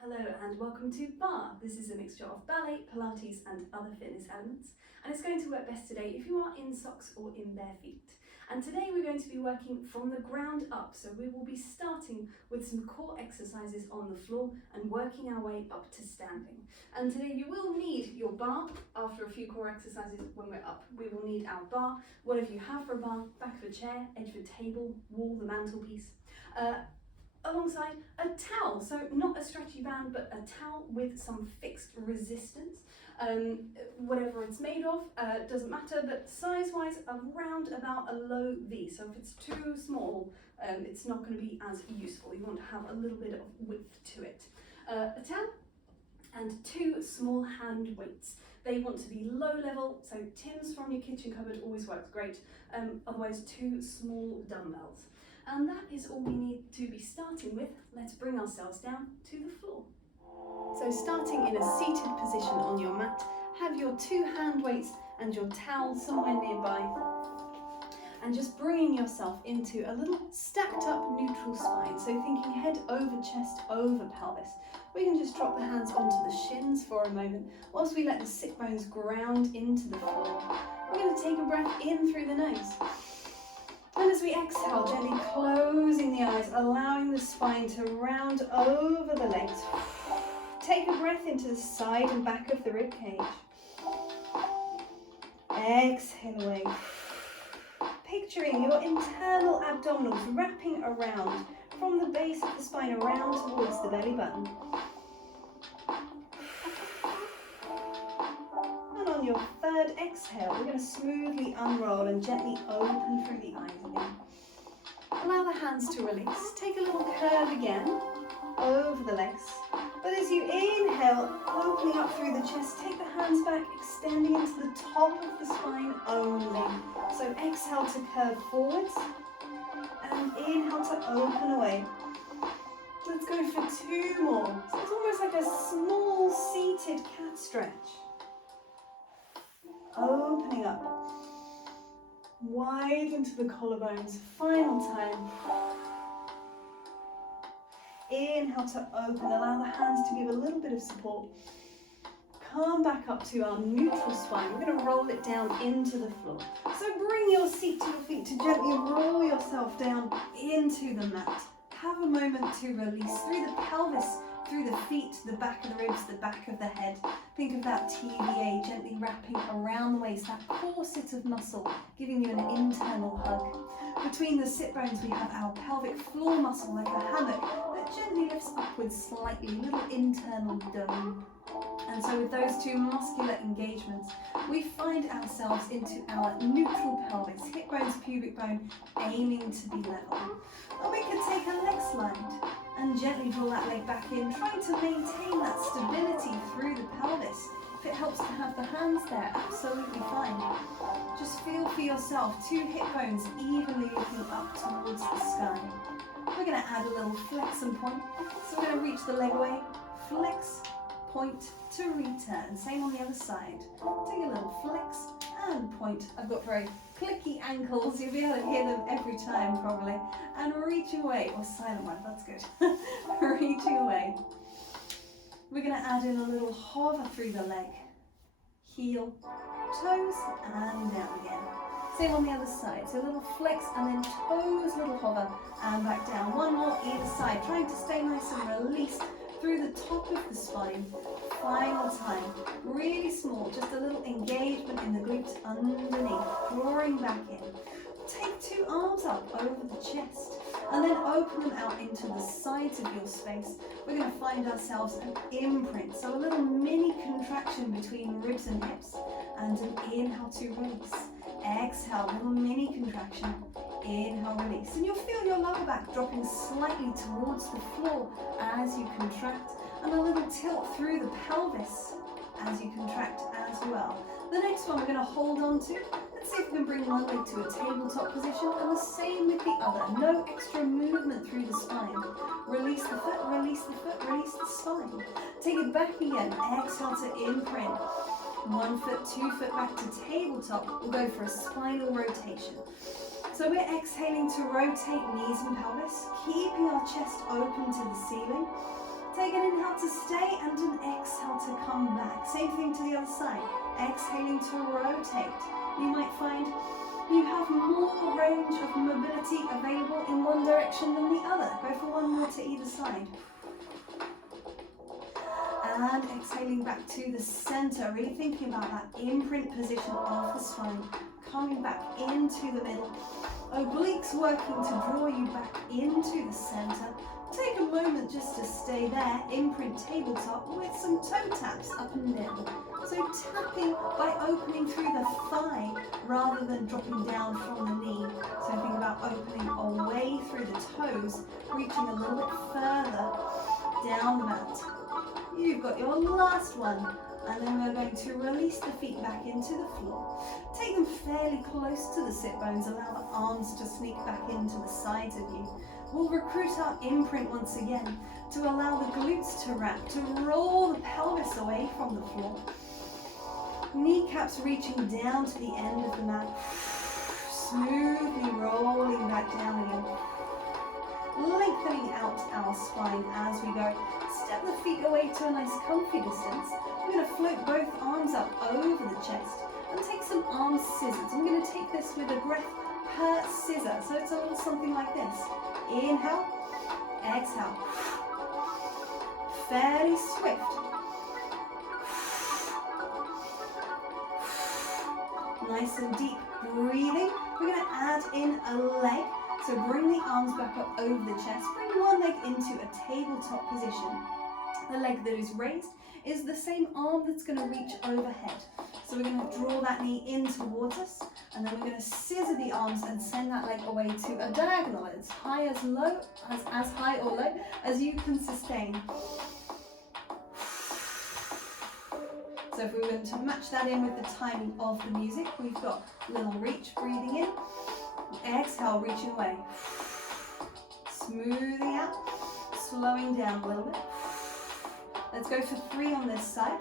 Hello and welcome to Barre. This is a mixture of ballet, Pilates and other fitness elements, and it's going to work best today if you are in socks or in bare feet. And today we're going to be working from the ground up, so we will be starting with some core exercises on the floor and working our way up to standing. And today you will need your bar after a few core exercises. When we're up, we will need our bar, whatever you have for a bar, back of a chair, edge of a table, wall, the mantelpiece. Alongside a towel, so not a stretchy band but a towel with some fixed resistance, whatever it's made of, doesn't matter, but size wise around about a low V, so if it's too small it's not going to be as useful. You want to have a little bit of width to it. A towel and two small hand weights. They want to be low level, so tins from your kitchen cupboard always works great, otherwise two small dumbbells. And that is all we need to be starting with. Let's bring ourselves down to the floor. So starting in a seated position on your mat, have your two hand weights and your towel somewhere nearby. And just bringing yourself into a little stacked up neutral spine. So thinking head over chest over pelvis. We can just drop the hands onto the shins for a moment whilst we let the sit bones ground into the floor. We're going to take a breath in through the nose. And as we exhale, gently closing the eyes, allowing the spine to round over the legs. Take a breath into the side and back of the rib cage. Exhale away. Picturing your internal abdominals wrapping around from the base of the spine around towards the belly button. And on your third exhale, we're going to smoothly unroll and gently open through the eyes again. Allow the hands to release. Take a little curve again over the legs. But as you inhale, opening up through the chest, take the hands back, extending into the top of the spine only. So exhale to curve forwards and inhale to open away. Let's go for two more. So it's almost like a small seated cat stretch. Opening up, wide into the collarbones, final time. Inhale to open, allow the hands to give a little bit of support. Come back up to our neutral spine. We're going to roll it down into the floor. So bring your seat to your feet to gently roll yourself down into the mat. Have a moment to release through the pelvis, through the feet, the back of the ribs, the back of the head. Think of that TVA gently wrapping around the waist, that corset of muscle, giving you an internal hug. Between the sit bones we have our pelvic floor muscle like a hammock that gently lifts upwards slightly, little internal dome. And so with those two muscular engagements, we find ourselves into our neutral pelvis, hip bones, pubic bone, aiming to be level. Or we could take a leg slide and gently draw that leg back in, trying to maintain that stability through the pelvis. If it helps to have the hands there, absolutely fine. Just feel for yourself, two hip bones evenly looking up towards the sky. We're going to add a little flex and point. So we're going to reach the leg away, flex, point to return. Same on the other side. Take a little flex and point. I've got very clicky ankles, you'll be able to hear them every time probably. And reaching away, or silent one, that's good. Reaching away. We're going to add in a little hover through the leg. Heel, toes, and down again. Same on the other side. So a little flex and then toes, little hover, and back down. One more either side. Trying to stay nice and released through the top of the spine. Final time. Really small, just a little engagement in the glutes underneath. Drawing back in. Take two arms up over the chest and then open them out into the sides of your space. We're going to find ourselves an imprint, so a little mini contraction between ribs and hips, and an inhale to release. Exhale, little mini contraction. Inhale, release. And you'll feel your lower back dropping slightly towards the floor as you contract, and a little tilt through the pelvis as you contract as well. The next one we're going to hold on to. Let's see if we can bring one leg to a tabletop position, and the same with the other. No extra movement through the spine. Release the foot, release the foot, release the spine. Take it back again. Exhale to imprint. 1 foot, 2 foot back to tabletop. We'll go for a spinal rotation. So we're exhaling to rotate knees and pelvis, keeping our chest open to the ceiling. Take an inhale to stay and an exhale to come back. Same thing to the other side. Exhaling to rotate. You might find you have more range of mobility available in one direction than the other. Go for one more to either side. And exhaling back to the center, really thinking about that imprint position of the spine. Coming back into the middle. Obliques working to draw you back into the center. Take a moment just to stay there, imprint tabletop with some toe taps up and down. So tapping by opening through the thigh rather than dropping down from the knee. So think about opening away through the toes, reaching a little bit further down the mat. You've got your last one. And then we're going to release the feet back into the floor. Take them fairly close to the sit bones. Allow the arms to sneak back into the sides of you. We'll recruit our imprint once again to allow the glutes to wrap, to roll the pelvis away from the floor. Kneecaps reaching down to the end of the mat. Smoothly rolling back down again. Lengthening out our spine as we go. Step the feet away to a nice comfy distance. We're going to float both arms up over the chest and take some arm scissors. I'm going to take this with a breath per scissor. So it's a little something like this. Inhale, exhale. Fairly swift. Nice and deep breathing. We're going to add in a leg. So bring the arms back up over the chest. Bring one leg into a tabletop position. The leg that is raised is the same arm that's going to reach overhead. So we're going to draw that knee in towards us, and then we're going to scissor the arms and send that leg away to a diagonal, as high as low, as high or low as you can sustain. So if we were to match that in with the timing of the music, we've got little reach, breathing in, exhale, reaching away, smoothing out, slowing down a little bit. Let's go for 3 on this side.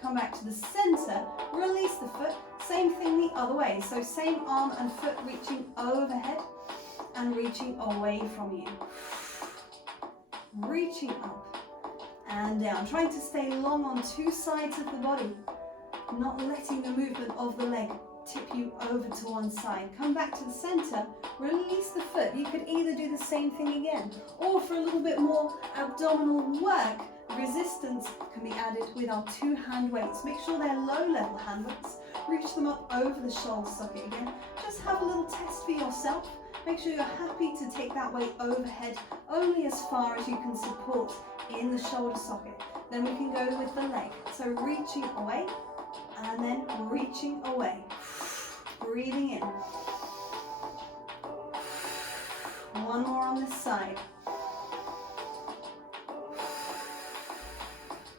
Come back to the center, release the foot, same thing the other way. So same arm and foot reaching overhead and reaching away from you. Reaching up and down, trying to stay long on 2 sides of the body, not letting the movement of the leg tip you over to one side. Come back to the center, release the foot. You could either do the same thing again, or for a little bit more abdominal work, resistance can be added with our 2 hand weights. Make sure they're low level hand weights. Reach them up over the shoulder socket again. Just have a little test for yourself. Make sure you're happy to take that weight overhead only as far as you can support in the shoulder socket. Then we can go with the leg. So reaching away and then reaching away. Breathing in. One more on this side.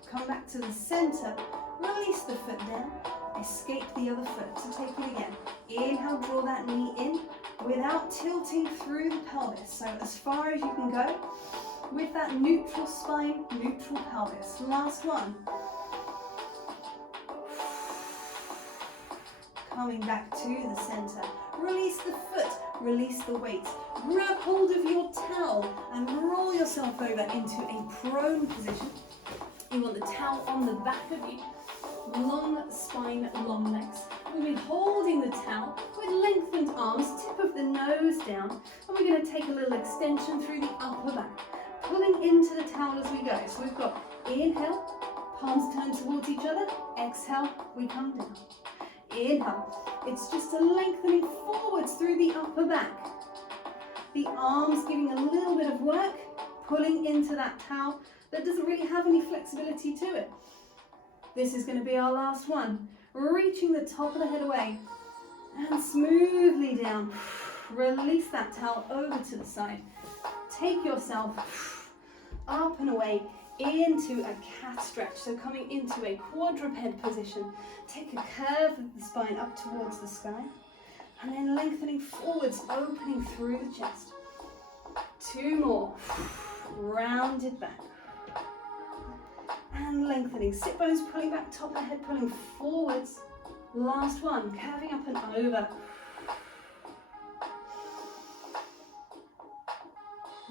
Come back to the center, release the foot down, escape the other foot. So take it again. Inhale, draw that knee in without tilting through the pelvis. So as far as you can go with that neutral spine, neutral pelvis. Last one. Coming back to the center. Release the foot, release the weight. Grab hold of your towel and roll yourself over into a prone position. You want the towel on the back of you. Long spine, long legs. We'll be holding the towel with lengthened arms, tip of the nose down, and we're going to take a little extension through the upper back, pulling into the towel as we go. So we've got inhale, palms turn towards each other, exhale, we come down. Inhale, it's just a lengthening forwards through the upper back. The arms giving a little bit of work, pulling into that towel that doesn't really have any flexibility to it. This is going to be our last one. Reaching the top of the head away and smoothly down. Release that towel over to the side. Take yourself up and away into a cat stretch. So coming into a quadruped position. Take a curve of the spine up towards the sky. And then lengthening forwards, opening through the chest. 2 more. Rounded back. And lengthening. Sit bones pulling back, top of the head pulling forwards. Last one. Curving up and over.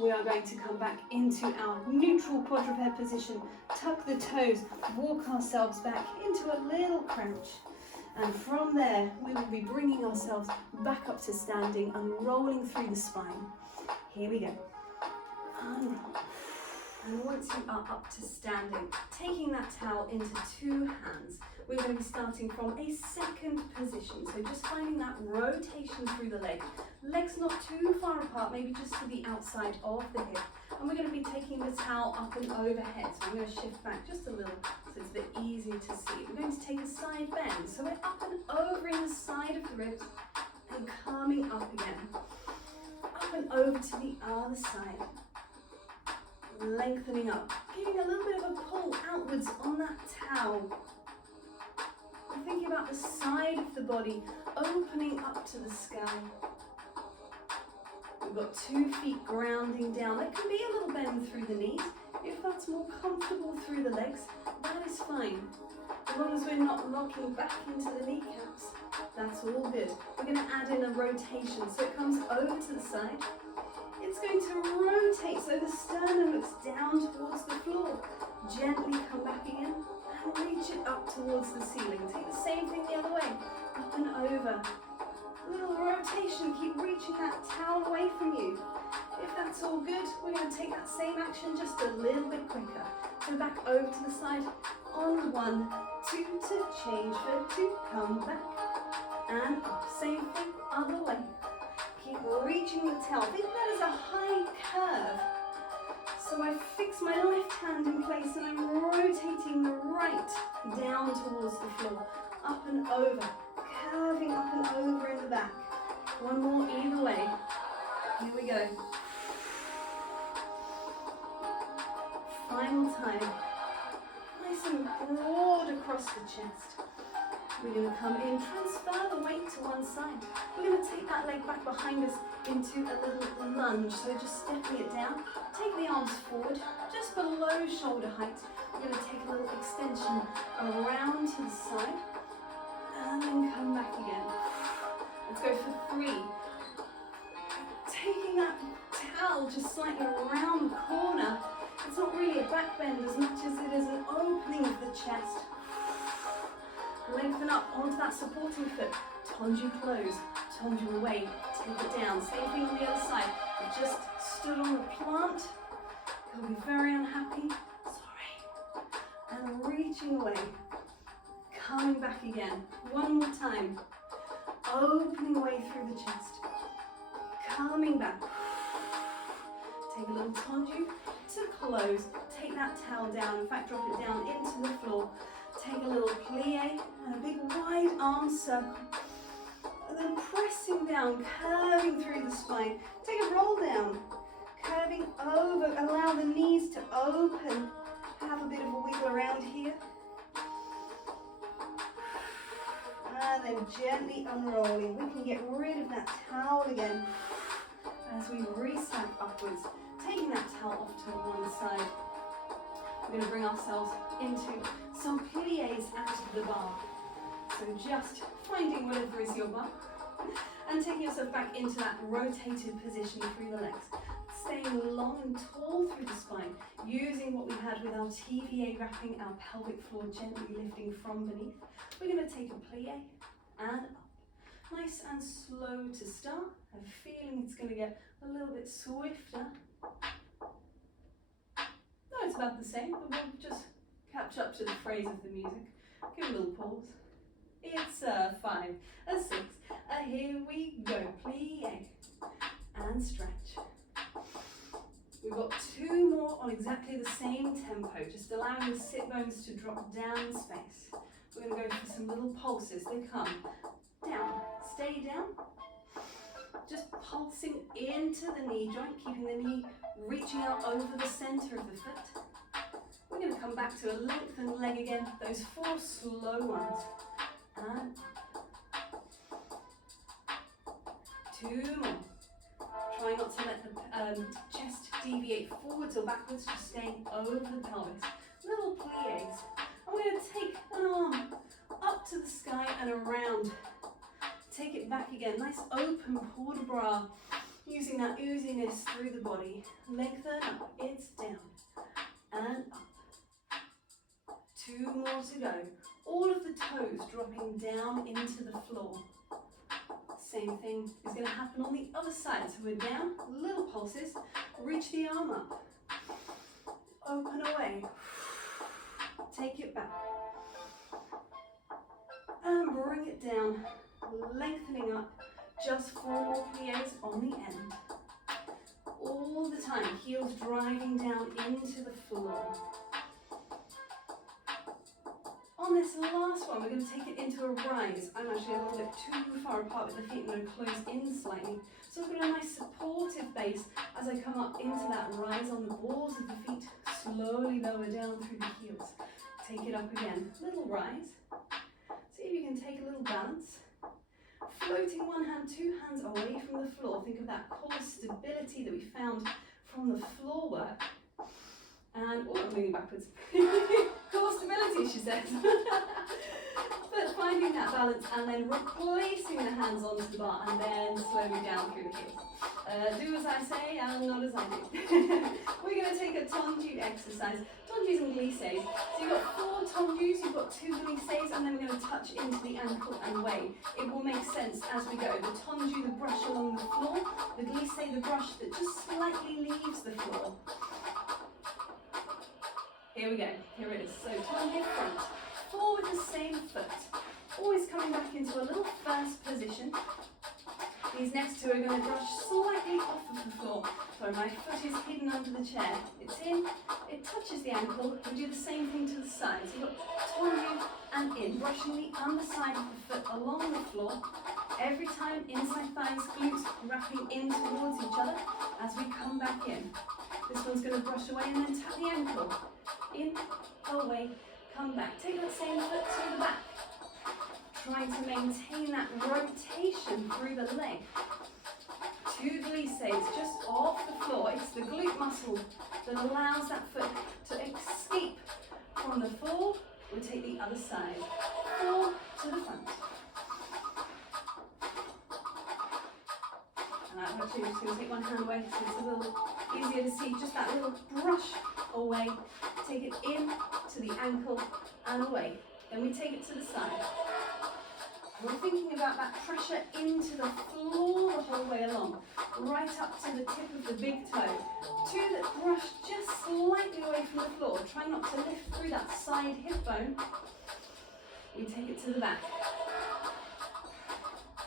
We are going to come back into our neutral quadruped position, tuck the toes, walk ourselves back into a little crouch. And from there, we will be bringing ourselves back up to standing and rolling through the spine. Here we go. Unroll. And once you are up to standing, taking that towel into two hands, we're going to be starting from a second position. So just finding that rotation through the leg. Legs not too far apart, maybe just to the outside of the hip. And we're going to be taking the towel up and overhead. So I'm going to shift back just a little so it's a bit easier to see. We're going to take a side bend. So we're up and over in the side of the ribs and coming up again. Up and over to the other side. Lengthening up, giving a little bit of a pull outwards on that towel. And thinking about the side of the body opening up to the sky. We've got 2 feet grounding down. There can be a little bend through the knees. If that's more comfortable through the legs, that is fine. As long as we're not locking back into the kneecaps, that's all good. We're going to add in a rotation so it comes over to the side. It's going to rotate so the sternum looks down towards the floor. Gently come back again and reach it up towards the ceiling. Take the same thing the other way, up and over. Little rotation, keep reaching that towel away from you. If that's all good, we're going to take that same action just a little bit quicker. So back over to the side on 1, 2 to change for 2, come back and up. Same thing, other way. Keep reaching the towel. Think of that as a high curve. So I fix my left hand in place and I'm rotating the right down towards the floor. Up and over. Curving up and over in the back. One more either way. Here we go. Final time. Nice and broad across the chest. We're going to come in, transfer the weight to one side. We're going to take that leg back behind us into a little lunge. So just stepping it down. Take the arms forward, just below shoulder height. We're going to take a little extension around to the side. And then come back again. Let's go for 3. Taking that towel just slightly around the corner. It's not really a back bend as much as it is an opening of the chest. Lengthen up onto that supporting foot. Tongue close, tongue away. Take it down. Same thing on the other side. I've just stood on the plant. You'll be very unhappy. Sorry. And reaching away. Coming back again. One more time. Opening away through the chest. Coming back. Take a little tongue to close. Take that towel down. In fact, drop it down into the floor. Take a little plie and a big wide arm circle. And then pressing down, curving through the spine. Take a roll down. Curving over. Allow the knees to open. Have a bit of a wiggle around here. And then gently unrolling. We can get rid of that towel again as we restack upwards. Taking that towel off to one side. We're going to bring ourselves into some plies out of the bar. So just finding whatever is your bar and taking yourself back into that rotated position through the legs. Staying long and tall through the spine, using what we had with our TVA wrapping our pelvic floor, gently lifting from beneath. We're going to take a plie and up. Nice and slow to start. I'm feeling it's going to get a little bit swifter. No, it's about the same, but we'll just catch up to the phrase of the music. Give a little pause. It's a 5, a 6, here we go. Plie and stretch. We've got 2 more on exactly the same tempo, just allowing the sit bones to drop down in space. We're going to go for some little pulses. They come down, stay down, just pulsing into the knee joint, keeping the knee reaching out over the center of the foot. We're going to come back to a lengthened leg again, those 4 slow ones. And 2 more. Try not to let the chest deviate forwards or backwards, just staying over the pelvis. Little plies. And we're going to take an arm up to the sky and around. Take it back again. Nice open port de bras. Using Reducing that ooziness through the body. Lengthen up, it's down and up. 2 more to go. All of the toes dropping down into the floor. Same thing is going to happen on the other side. So we're down, little pulses, reach the arm up, open away, take it back, and bring it down, lengthening up, just 4 more pliés on the end. All the time, heels driving down into the floor. On this last one, we're going to take it into a rise. I'm actually a little bit too far apart with the feet. I'm going to close in slightly. So I've got a nice supportive base as I come up into that rise on the balls of the feet. Slowly lower down through the heels. Take it up again. Little rise. See if you can take a little balance. Floating one hand, 2 hands away from the floor. Think of that core stability that we found from the floor work. And, oh, I'm moving backwards. Core stability, she says. But finding that balance and then replacing the hands onto the bar and then slowly down through the heels. Do as I say and not as I do. We're going to take a tendu exercise. Tendus and glisses. So you've got 4 tendus, you've got 2 glisses, and then we're going to touch into the ankle and way. It will make sense as we go. The tendu, the brush along the floor. The glisse, the brush that just slightly leaves the floor. Here we go, here it is. So tendu front, 4 with the same foot. Always coming back into a little first position. These next 2 are going to brush slightly off of the floor. So my foot is hidden under the chair. It's in, it touches the ankle. We do the same thing to the side. So you've got tendu and in, brushing the underside of the foot along the floor. Every time, inside thighs, glutes wrapping in towards each other as we come back in. This one's going to brush away and then tap the ankle. In, away, come back. Take that same foot to the back. Trying to maintain that rotation through the leg. 2 glisses just off the floor. It's the glute muscle that allows that foot to escape from the floor. We'll take the other side. 4 to the front. And I'm actually just going to take one hand away so it's a little easier to see. Just that little brush away. Take it in to the ankle and away. Then we take it to the side. We're thinking about that pressure into the floor the whole way along, right up to the tip of the big toe. 2 that brush just slightly away from the floor. Try not to lift through that side hip bone. We take it to the back.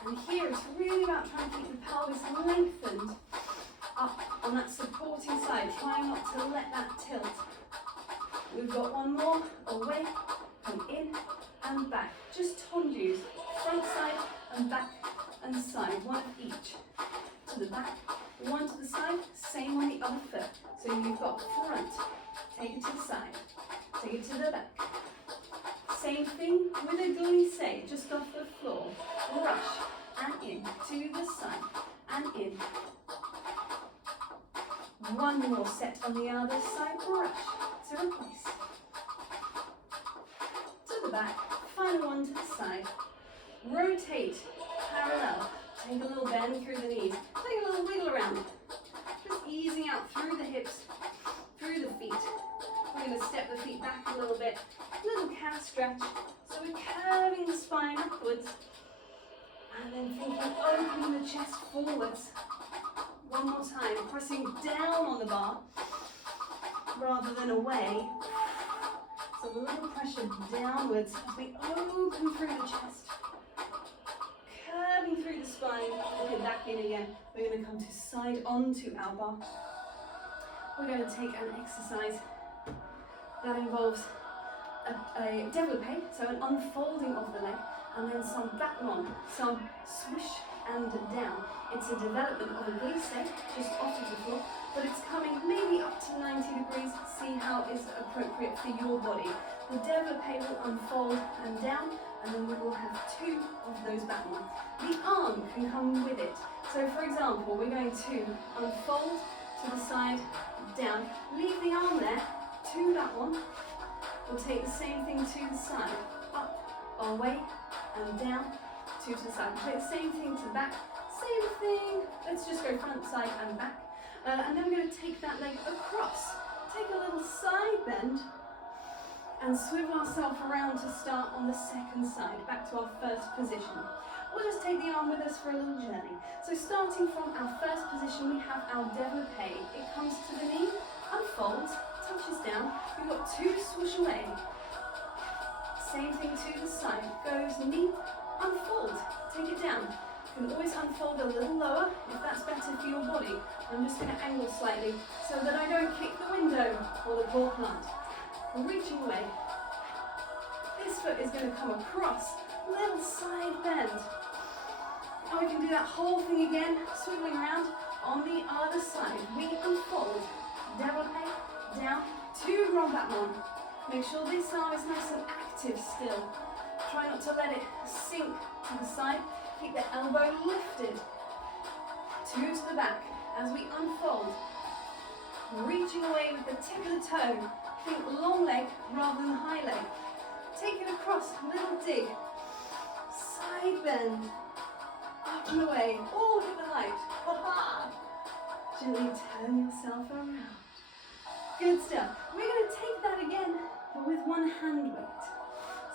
And here it's really about trying to keep the pelvis lengthened up on that supporting side, trying not to let that tilt. We've got 1 more, away, come in and back. Just tendus, front side and back and side, 1 of each. To the back, 1 to the side, same on the other foot. So you've got front, take it to the side, take it to the back. Same thing with a glisse, just off the floor. Brush and in, to the side and in. 1 more set on the other side, brush to replace. To the back, final 1 to the side. Rotate, parallel. Take a little bend through the knees. Take a little wiggle around. Just easing out through the hips, through the feet. We're going to step the feet back a little bit. Little calf stretch. So we're curving the spine upwards. And then thinking, opening the chest forwards. 1 more time, pressing down on the bar rather than away. So a little pressure downwards as we open through the chest. Curving through the spine, bring it back in again. We're going to come to side onto our bar. We're going to take an exercise that involves a développé, so an unfolding of the leg, and then some battement, some swish and down. It's a development of a glisse, just off of the floor, but it's coming maybe up to 90 degrees. See how is appropriate for your body. The développé will unfold and down, and then we will have 2 of those battements. The arm can come with it. So for example, we're going to unfold to the side, down, leave the arm there, 2 battements. We'll take the same thing to the side, up, away, and down, 2 to the side. We'll take the same thing to the back, same thing, Let's just go front, side and back. And then we're going to take that leg across. Take a little side bend and swivel ourselves around to start on the second side, back to our first position. We'll just take the arm with us for a little journey. So starting from our first position, we have our développé. It comes to the knee, unfolds, touches down. We've got 2 swoosh away. Same thing to the side. Goes knee, unfold, take it down. You can always unfold a little lower if that's better for your body. I'm just going to angle slightly so that I don't kick the window or the core plant. Reaching away. This foot is going to come across, little side bend. And we can do that whole thing again, swiveling around on the other side. We unfold, développé, down, 2 rondement. Make sure this arm is nice and active still. Try not to let it sink to the side. Keep the elbow lifted. 2 to the back as we unfold. Reaching away with the tip of the toe. Think long leg rather than high leg. Take it across, little dig. Side bend. Up and away. Oh, look at the light. Ha-ha. Gently turn yourself around. Good stuff. We're going to take that again, but with 1 hand weight.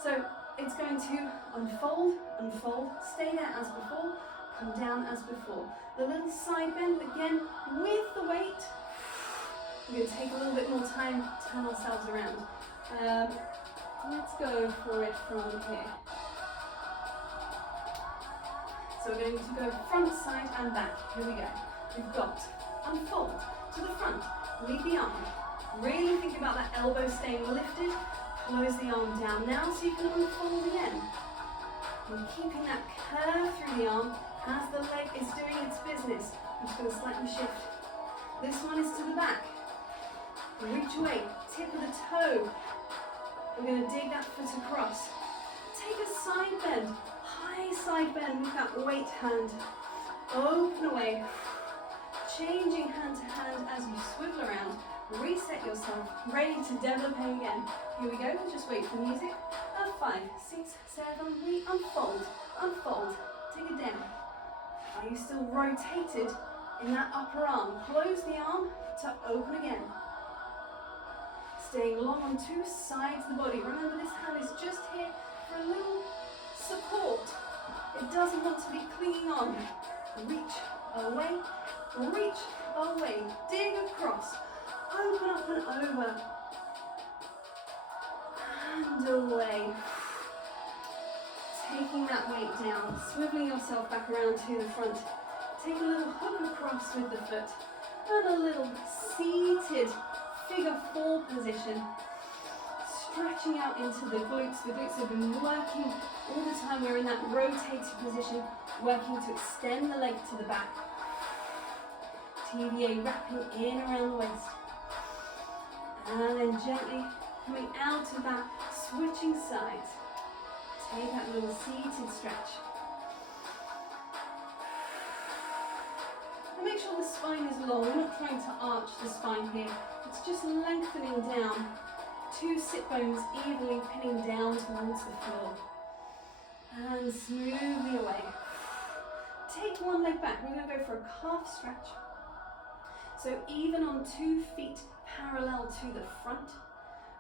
So it's going to unfold, unfold, stay there as before, come down as before. The little side bend again with the weight. We're going to take a little bit more time to turn ourselves around. Let's go for it from here. So we're going to go front, side and back. Here we go. We've got unfold to the front, lead the arm. Really think about that elbow staying lifted. Close the arm down now so you can unfold again. And keeping that curve through the arm as the leg is doing its business. I'm just going to slightly shift. This one is to the back. Reach away, tip of the toe. We're going to dig that foot across. Take a side bend, high side bend with that weight hand. Open away. Changing hand to hand as you swivel around. Reset yourself, ready to développé again. Here we go, just wait for the music. 5, 6, 7, we unfold, unfold, take it down. Are you still rotated in that upper arm? Close the arm to open again. Staying long on 2 sides of the body. Remember, this hand is just here for a little support. It doesn't want to be clinging on. Reach away, reach away, dig across. Open up and over, and away. Taking that weight down, swiveling yourself back around to the front. Take a little hook across with the foot, and a little seated figure 4 position. Stretching out into the glutes. The glutes have been working all the time. We're in that rotated position, working to extend the leg to the back. TVA wrapping in around the waist. And then gently coming out of that, switching sides. Take that little seated stretch. And make sure the spine is long. We're not trying to arch the spine here. It's just lengthening down. 2 sit bones evenly pinning down towards the floor. And smoothly away. Take 1 leg back. We're going to go for a calf stretch. So even on 2 feet parallel to the front,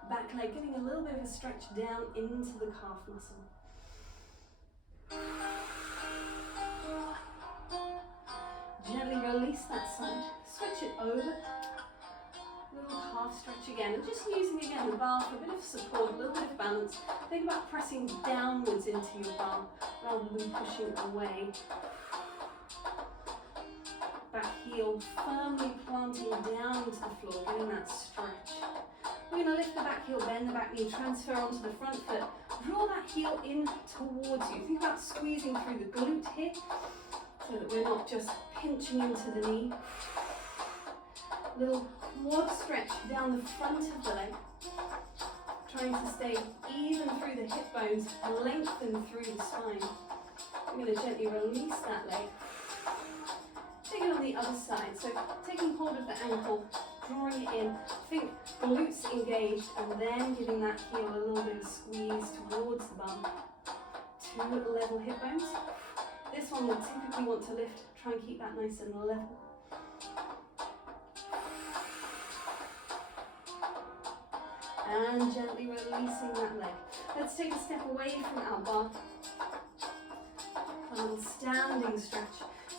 back leg getting a little bit of a stretch down into the calf muscle. Gently release that side, switch it over. Little calf stretch again, and just using again the bar for a bit of support, a little bit of balance. Think about pressing downwards into your bar rather than pushing away. Back heel firmly planting down into the floor, getting that stretch. We're going to lift the back heel, bend the back knee, transfer onto the front foot. Draw that heel in towards you. Think about squeezing through the glute here so that we're not just pinching into the knee. Little quad stretch down the front of the leg. Trying to stay even through the hip bones, lengthen through the spine. We're going to gently release that leg. Take it on the other side, so taking hold of the ankle, drawing it in, think glutes engaged, and then giving that heel a little bit of squeeze towards the bum. 2 level hip bones. This one will typically want to lift Try and keep that nice and level. And gently releasing that leg. Let's take a step away from our bar. A little standing stretch.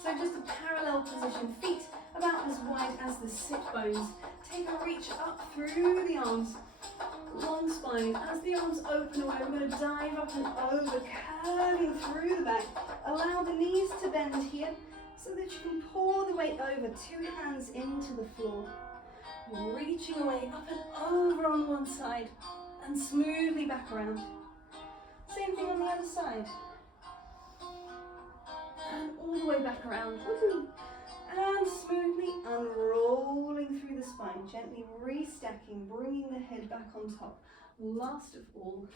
So just a parallel position, feet about as wide as the sit bones. Take a reach up through the arms. Long spine. As the arms open away, we're going to dive up and over, curving through the back. Allow the knees to bend here so that you can pour the weight over, 2 hands into the floor. Reaching away up and over on one side and smoothly back around. Same thing on the other side. And all the way back around. Woohoo! And smoothly unrolling through the spine, gently restacking, bringing the head back on top. Last of all,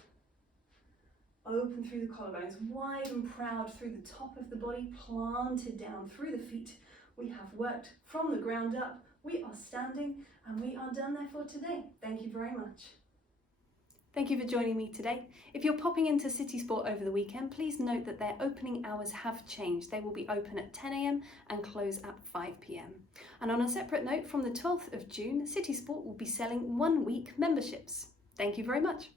open through the collarbones, wide and proud through the top of the body, planted down through the feet. We have worked from the ground up. We are standing and we are done there for today. Thank you very much. Thank you for joining me today. If you're popping into City Sport over the weekend, please note that their opening hours have changed. They will be open at 10 AM and close at 5 PM. And on a separate note, from the 12th of June, City Sport will be selling 1-week memberships. Thank you very much.